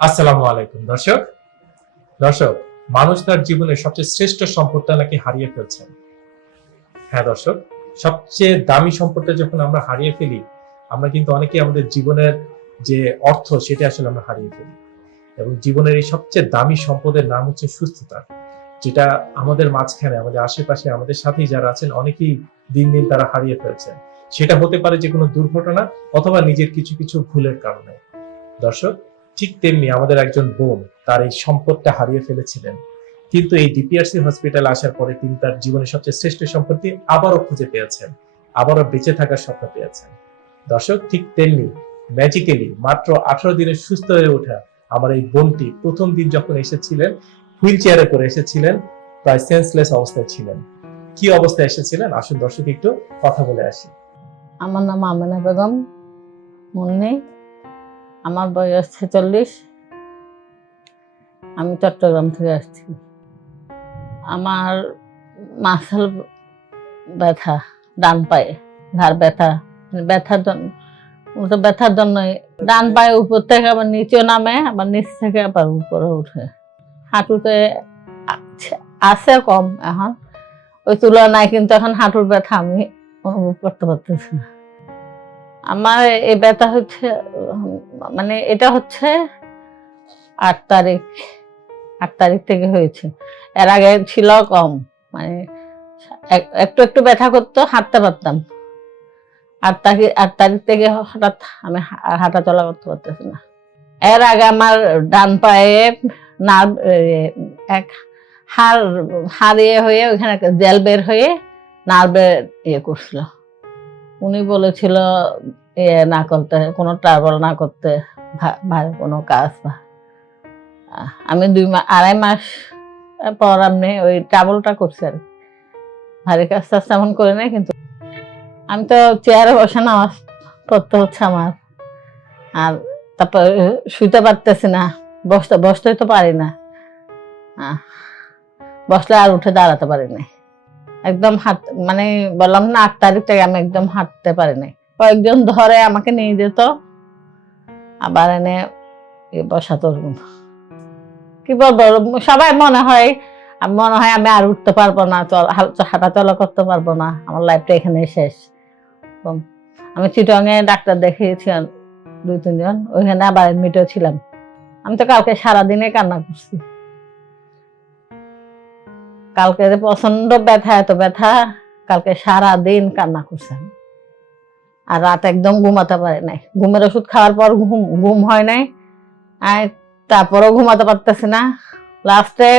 আসসালামু আলাইকুম। দর্শক দর্শক, মানুষ তার জীবনের সবচেয়ে শ্রেষ্ঠ সম্পদটা নাকি হারিয়ে ফেলছেন হ্যাঁ দর্শক, সবচেয়ে দামি সম্পদটা যখন আমরা হারিয়ে ফেলি, আমরা কিন্তু অনেকেই আমাদের জীবনের যে অর্থ, সেটা আসলে আমরা হারিয়ে ফেলি। এবং জীবনের এই সবচেয়ে দামি সম্পদের নাম হচ্ছে সুস্থতা, যেটা আমাদের মাঝখানে, আমাদের আশেপাশে, আমাদের সাথেই যারা আছেন, অনেকেই দিন দিন তারা হারিয়ে ফেলছেন সেটা হতে পারে যে কোনো দুর্ঘটনা অথবা নিজের কিছু কিছু ভুলের কারণে। দর্শক ঠিক তেমনি আমাদের একজন বোন তার এই সম্পদটা হারিয়ে ফেলেছিলেন। কিন্তু এই ডিপিআরসি হসপিটাল আসার পরে তিনি তার জীবনের সবচেয়ে শ্রেষ্ঠ সম্পত্তি আবারও খুঁজে পেয়েছেন, আবারও বেঁচে থাকার স্বপ্ন পেয়েছেন। দর্শক, ঠিক তেমনি ম্যাজিক্যালি মাত্র আঠারো দিনে সুস্থ হয়ে ওঠা আমার এই বোনটি প্রথম দিন যখন এসেছিলেন হুইল চেয়ারে করে এসেছিলেন, প্রায় সেন্সলেস অবস্থায় ছিলেন। কি অবস্থায় এসেছিলেন? আসুন দর্শক, একটু কথা বলে আসি। আমার নাম আমেনা বেগম মুন্নি আমার বয়স ছেচল্লিশ। আমি চট্টগ্রাম থেকে আসছি। আমার মাসাল ব্যথা, ডান পায়ে ঘাড় ব্যথা মানে ব্যথার জন্য তো ব্যথার জন্যই ডান পায়ে উপর থেকে আবার নিচেও নামে, আবার নিচ থেকে আবার উপরে উঠে। হাঁটুতে আছে- আছে কম এখন। ওই তুলনায় কিন্তু এখন হাঁটুর ব্যথা আমি অনুভব করতে পারতেছি না। আমার এ ব্যথা হচ্ছে মানে এটা হচ্ছে আট তারিখ আট তারিখ থেকে হয়েছে। এর আগে ছিল কম মানে এক- একটু একটু ব্যথা করতো, হাঁটতে পারতাম। আট তারিখ আট তারিখ থেকে হঠাৎ আমি হাঁটা চলা করতে পারতেছি না। এর আগে আমার ডান পায়ে নার্ভ এক হাড় হারিয়ে হয়ে ওইখানে জেল বের হয়ে নার্ভে ইয়ে করছিল। উনি বলেছিল ইয়ে না করতে কোনো ট্রাভেল না করতে ভা- ভারী কোনো কাজ আহ, আমি দুই মাস আড়াই মাস পর আপনি ওই ট্রাভেলটা করছি আর। ভারী কাজ টাজ তেমন করে নাই কিন্তু আমি তো চেয়ারে বসে নামাজ পড়তে হচ্ছে আমার। আর তারপর শুইতে পারতেছি না বসতে বসতেই তো পারি না। বসলে আর উঠে দাঁড়াতে পারি না একদম হাঁট মানে বললাম না, আট তারিখ থেকে আমি একদম হাঁটতে পারি নাই কয়েকজন ধরে আমাকে নিয়ে যেত, আবার এনে বসাতো। কি বলব সবাই মনে হয় মনে হয় আমি আর উঠতে পারব না হাঁটা চলা করতে পারব না, আমার লাইফটা এখানে শেষ। আমি চিটংয়ে ডাক্তার দেখিয়েছি দুই, তিনজন, ওইখানে আবার এডমিটও ছিলাম আমি তো কালকে সারাদিনে কান্না করছি কালকে যে প্রচণ্ড ব্যথা, এত ব্যথা, কালকে সারা দিন কান্না করছেন আর রাত একদম ঘুমাতে পারে নাই। ঘুমের ওষুধ খাওয়ার পর ঘুম ঘুম হয় নাই। আর তারপরেও ঘুমাতে পারতেছি না। লাস্টে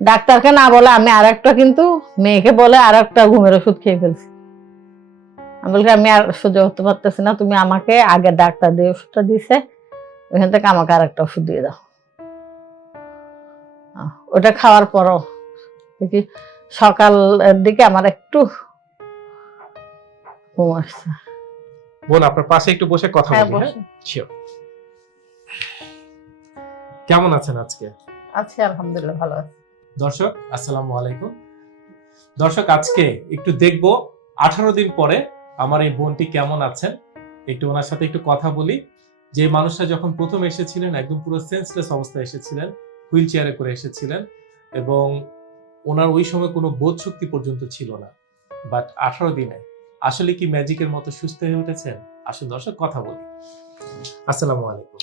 ডাক্তারকে না বলে আমি আর একটা কিন্তু মেয়েকে বলে আর একটা ঘুমের ওষুধ খেয়ে ফেলছি। আমি বলছি, আমি আর সহ্য করতে পারতেছি না। তুমি আমাকে আগে ডাক্তার দিয়ে ওষুধটা দিছে ওইখান থেকে আমাকে আর একটা ওষুধ দিয়ে দাও। ওটা খাওয়ার পরও দেখি সকালের দিকে আমার একটু ঘুম আসছে। বোন আপনার পাশে একটু বসে কথা হ্যাঁ বলি হ্যাঁ? কেমন আছেন আজকে? আছি আলহামদুলিল্লাহ ভালো আছি। দর্শক আসসালামু আলাইকুম। দর্শক আজকে একটু দেখব আঠারো দিন পরে আমার এই বোনটি কেমন আছেন। একটু ওনার সাথে একটু কথা বলি। যে মানুষটা যখন প্রথম এসেছিলেন একদম পুরো সেন্সলেস অবস্থায় এসেছিলেন হুইল চেয়ারে করে এসেছিলেন এবং ওনার ওই সময় কোনো বোধ শক্তি পর্যন্ত ছিল না। বাট আঠারো দিনে আসলে কি ম্যাজিকের মতো সুস্থ হয়ে উঠেছেন? আসুন দর্শক কথা বলি। আসসালামু আলাইকুম।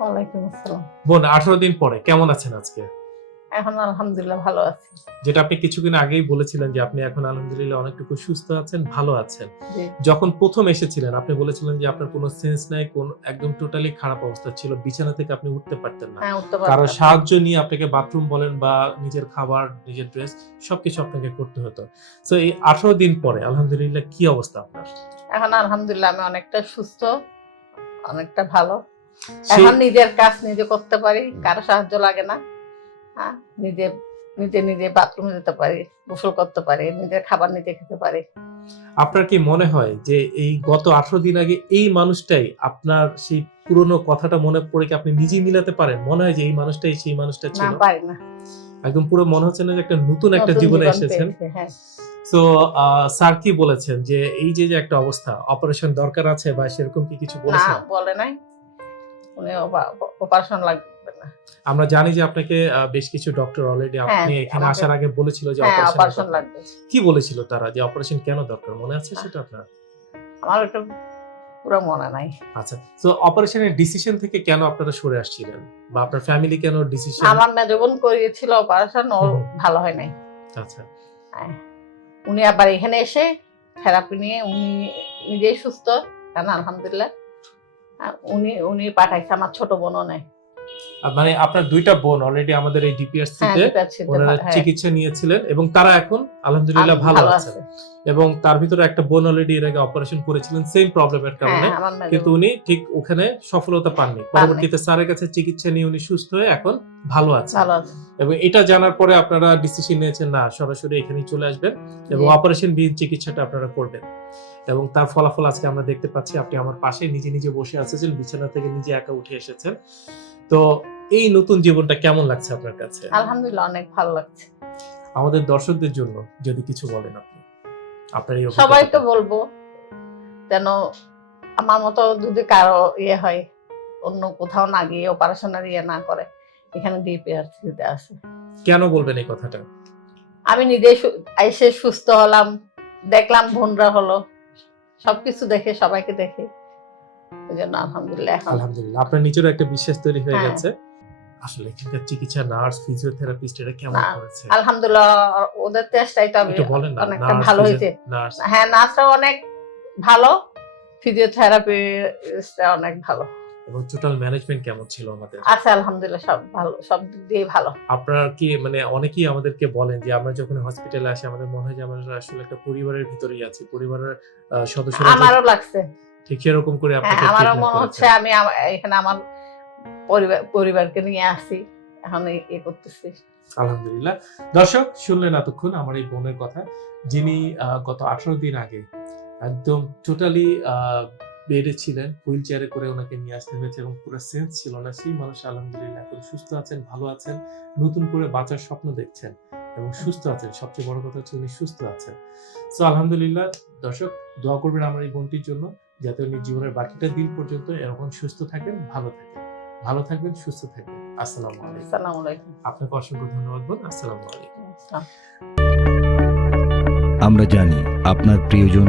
ওয়ালাইকুম আসসালাম। বোন আঠারো দিন পরে কেমন আছেন আজকে? এখন আলহামদুলিল্লাহ ভালো আছি। যেটা আপনি কিছুদিন আগেই বলেছিলেন যে আপনি এখন আলহামদুলিল্লাহ অনেকটুকু সুস্থ আছেন ভালো আছেন। যখন প্রথম এসেছিলেন আপনি বলেছিলেন যে আপনার কোনো সেন্স নাই কোন একদম টোটালি খারাপ অবস্থা ছিল বিছানা থেকে আপনি উঠতে পারতেন না। হ্যাঁ কারও সাহায্য নিয়ে আপনাকে বাথরুম বলেন বা নিজের খাবার নিজের ড্রেস সবকিছু আপনাকে করতে হতো। তো এই আঠারো দিন পরে আলহামদুলিল্লাহ কি অবস্থা আপনার? এখন আলহামদুলিল্লাহ আমি অনেকটা সুস্থ অনেকটা ভালো। এখন নিজের কাজ নিজে করতে পারি কারও সাহায্য লাগে না। হ্যাঁ নিজে নিজে নিজে বাথরুমে যেতে পারি গোসল করতে পারি নিজের খাবার নিজে খেতে পারি। আপনার কি মনে হয় যে এই গত আঠারো দিন আগে এই মানুষটাই আপনার সেই পুরনো কথাটা মনে পড়ে কি আপনি নিজেই মিলাতে পারেন? মনে হয় যে এই মানুষটাই সেই মানুষটা না ছিল। পারি না। একদম পুরো মনে হচ্ছে না যে একটা নতুন একটা জীবনে এসেছেন। পেয়েছি, হ্যাঁ। তো স্যার কি বলেছেন যে এই যে যে একটা অবস্থা অপারেশন দরকার আছে বা সেরকম কি কিছু বলেছেন? না বলে নাই। উনি অপারেশন লাগবে না আমরা জানি যে আপনাকে বেশ কিছু ডক্টর অলরেডি হ্যাঁ, আপনি এখানে আসার আগে বলেছিল যে হ্যাঁ অপারেশন অপারেশন লাগবে। কি বলেছিল তারা যে অপারেশন কেন দরকার মনে আছে সেটা আপনার? আমার ওটা পুরো মনে নাই। আচ্ছা তো অপারেশনের ডিসিশন থেকে কেন আপনারা সরে আসছিলেন? বা আপনার ফ্যামিলি কেন ডিসিশন আমার মেজো বোন করিয়েছিল অপারেশন ওর ভালো হয় নাই। আচ্ছা। হ্যাঁ। উনি আবার এখানে এসে থেরাপি নিয়ে উনি নিজেই সুস্থ। কারণ আলহামদুলিল্লাহ। উনি উনি পাঠাইছে আমার ছোট বোনও নেই আর মানে আপনার দুইটা বোন অলরেডি আমাদের এই হ্যাঁ তে ওনারা হ্যাঁ, চিকিৎসা নিয়েছিলেন এবং তারা এখন আলহামদুলিল্লাহ ভালো আছে। এবং তার ভিতরে একটা বোন অলরেডি এর আগে অপারেশন করেছিলেন সেম প্রবলেমের কারণে। হ্যাঁ মেজো কিন্তু উনি ঠিক ওখানে সফলতা পাননি। পরবর্তীতে স্যারের কাছে চিকিৎসা নিয়ে উনি সুস্থ হয়ে এখন ভালো আছে এবং এটা জানার পরে আপনারা ডিসিশন নিয়েছেন না সরাসরি এখানেই চলে আসবেন এবং অপারেশন বিহীন চিকিৎসাটা আপনারা করবেন। এবং তার ফলাফল আজকে আমরা দেখতে পাচ্ছি আপনি আমার পাশে নিজে নিজে বসে আছেন বিছানা থেকে নিজে একা উঠে এসেছেন। তো এই নতুন জীবনটা কেমন লাগছে আপনার কাছে? আলহামদুলিল্লাহ অনেক ভালো লাগছে। আমাদের দর্শকদের জন্য যদি কিছু বলেন আপনি আপনার এই সবাই তো বলব যেন আমার মতো যদি কারও ইয়ে হয় অন্য কোথাও না গিয়ে অপারেশনের ইয়ে না করে এখানে ডিপিআরসিতে আছে। কেন বলবেন এই কথাটা? আমি নিজে এসে সুস্থ হলাম দেখলাম বোনরা হলো সবকিছু দেখে সবাইকে দেখে। এই জন্য আলহামদুলিল্লাহ আলহামদুলিল্লাহ আপনার নিজেরও একটা বিশ্বাস তৈরি হয়ে হ্যাঁ। গেছে। আসলে এখানকার চিকিৎসা নার্স ফিজিওথেরাপিস্ট এটা কেমন করেছে? আলহামদুলিল্লাহ ওদের চেষ্টাই তো আমি বলেন না অনেকটা ভালো হয়েছে। নার্স। হ্যাঁ নার্সরা অনেক ভালো ফিজিওথেরাপি অনেক ভালো। এবং টোটাল ম্যানেজমেন্ট কেমন ছিল আমাদের? আছে আলহামদুলিল্লাহ সব ভালো সব দিক দিয়ে ভালো। আপনার কি মানে অনেকেই আমাদেরকে বলেন যে আমরা যখন হসপিটালে আসি আমাদের মনে হয় যে আমরা আসলে একটা পরিবারের ভিতরেই আছি পরিবারের আহ, সদস্যরা যে আমারও লাগছে। ঠিক সেরকম করে হ্যাঁ আপনাকে আমারও মনে হচ্ছে আমি এখানে আমার পরিবার পরিবারকে নিয়ে আসি এখন এই- এ করতেছি। আলহামদুলিল্লাহ। দর্শক শুনলেন এতক্ষণ আমার এই বোনের কথা যিনি গত আঠারো দিন আগে একদম টোটালি বেডে ছিলেন হুইল চেয়ারে করে ওনাকে নিয়ে আসতে হয়েছে এবং পুরো সেন্স ছিল না। সেই মানুষ আলহামদুলিল্লাহ এখন সুস্থ আছেন ভালো আছেন নতুন করে বাঁচার স্বপ্ন দেখছেন এবং সুস্থ আছেন। সবচেয়ে বড় কথা হচ্ছে উনি সুস্থ আছেন। সো আলহামদুলিল্লাহ দর্শক দোয়া করবেন আমার এই বোনটির জন্য যাতে উনি জীবনের বাকিটা দিন পর্যন্ত এরকম সুস্থ থাকেন ভালো থাকেন। ভালো থাকবেন সুস্থ থাকবেন। আসসালামু আলাইকুম। আসসালামু আলাইকুম। আপনাকে অসংখ্য ধন্যবাদ বোন। আসসালামু আলাইকুম। আমরা জানি আপনার প্রিয়জন